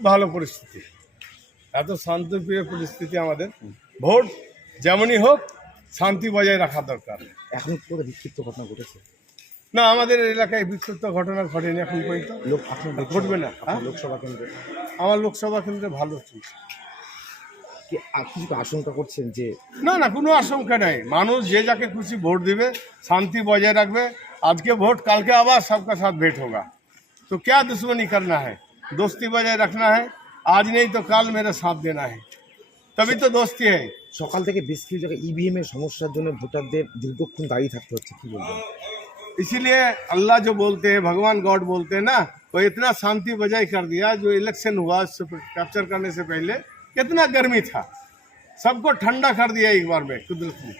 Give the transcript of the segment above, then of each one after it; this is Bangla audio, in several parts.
খুব ভালো পরিস্থিতি। এত শান্তিপ্রিয় পরিস্থিতি আমাদের। ভোট যেমনই হোক শান্তি বজায় রাখা দরকার। এখন পুরো বিক্ষিপ্ত ঘটনা ঘটেছে। না আমাদের এলাকায় বিক্ষিপ্ত ঘটনা ঘটেনি এখন পর্যন্ত। লোক ঘটবে না হ্যাঁ? লোকসভা কেন্দ্রে? আমার লোকসভা কেন্দ্রে ভালো চলছে। আশঙ্কা করছেন যে না না কোনো আশঙ্কা নাই। মানুষ যে যাকে খুশি ভোট দিবে শান্তি বজায় রাখবে। আজকে ভোট কালকে আবার সবকা সাথ ভেট হোক তো ক্যা দুশ্মনী করনা হ্যাঁ दोस्ती बजाय रखना है आज नहीं तो कल मेरा साथ देना है तभी तो दोस्ती है সকাল থেকে বেশ কিছু জায়গায় ইভিএম এর সমস্যার জন্য ভোটারদের দীর্ঘক্ষণ দাঁড়িয়ে থাকতে হচ্ছে কি বলবেন इसीलिए अल्लाह जो बोलते हैं भगवान गॉड बोलते हैं ना वो इतना शांति बजाय कर दिया जो इलेक्शन हुआ उससे कैप्चर करने से पहले कितना गर्मी था सबको ठंडा कर दिया एक बार में कुदरत ने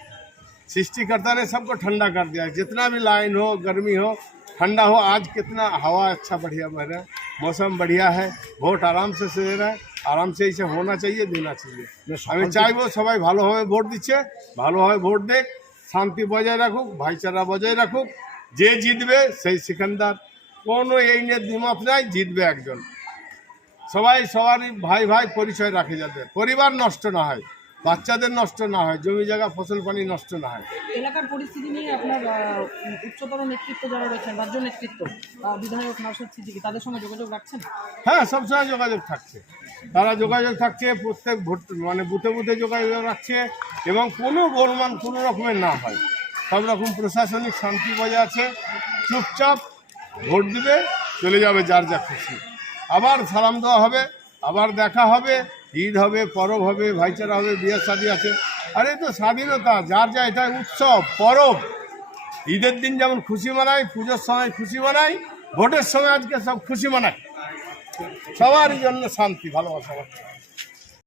सृष्टिकर्ता ने सबको ठंडा कर दिया जितना भी लाइन हो गर्मी हो ठंडा हो आज कितना हवा अच्छा बढ़िया बह रहा है मौसम बढ़िया है ভোট আরাম से से दे रहा है আরাম से इसे होना चाहिए देना चाहिए আমি চাইবো সবাই ভালোভাবে ভোট দিচ্ছে ভালোভাবে ভোট দেখ শান্তি বজায় রাখুক ভাইচারা বজায় রাখুক যে জিতবে সেই সিকান্দার কোনো এই নিয়ে দ্বিমত নাই জিতবে একজন সবাই সবারই ভাই ভাই পরিচয় রাখে যাতে পরিবার নষ্ট না হয় বাচ্চাদের নষ্ট না হয় জমি জায়গা ফসল পানি নষ্ট না হয়। এলাকার পরিস্থিতি নিয়ে আপনার উচ্চতর নেতৃত্ব যারা রয়েছেন রাজ্য নেতৃত্ব বিধায়ক নরসদ সিদ্দিকি তাদের সঙ্গে যোগাযোগ রাখছেন? হ্যাঁ সবসময় যোগাযোগ থাকছে। তারা যোগাযোগ থাকছে প্রত্যেক ভোট মানে বুথে বুথে যোগাযোগ রাখছে এবং কোনো গোলমাল কোনো রকমের না হয়। সব রকম প্রশাসনিক শান্তি বজায় আছে। চুপচাপ ভোট দিবে চলে যাবে যার যা খুশি। আবার সালাম দেওয়া হবে আবার দেখা হবে। ঈদ হবে, পরব হবে, ভাইচারা হবে বিয়ের শাদি আছে। আরে তো স্বাধীনতা, যার যা এটা উৎসব, পরব। ঈদের দিন যেমন খুশি মানায়, পুজোর সময় খুশি মানায়, ভোটের সময় আজকে সব খুশি মানায়। সবারই জন্য শান্তি, ভালোবাসা।